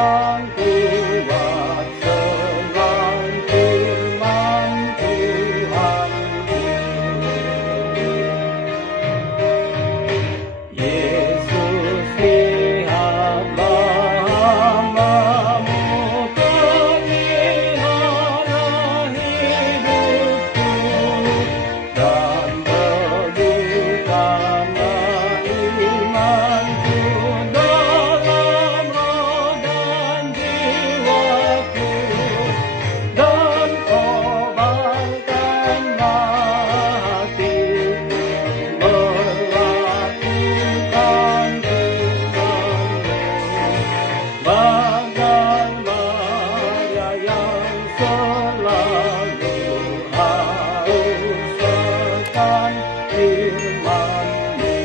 yang kuat selain firman Tuhan. Yesus, lihatlah hamba-Mu, pelihara hidupku, dan teguhkanlah imanku dalam roh dan jiwaku, dan kobarkanlah hatiku melakukan firman-Mu, bagai Maria yang selalu haus akan firman-Mu.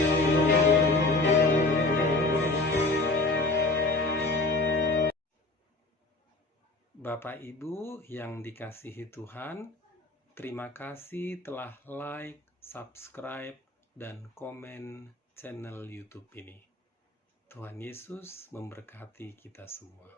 Bapak Ibu yang dikasihi Tuhan, terima kasih telah like, subscribe, dan komen channel YouTube ini. Tuhan Yesus memberkati kita semua.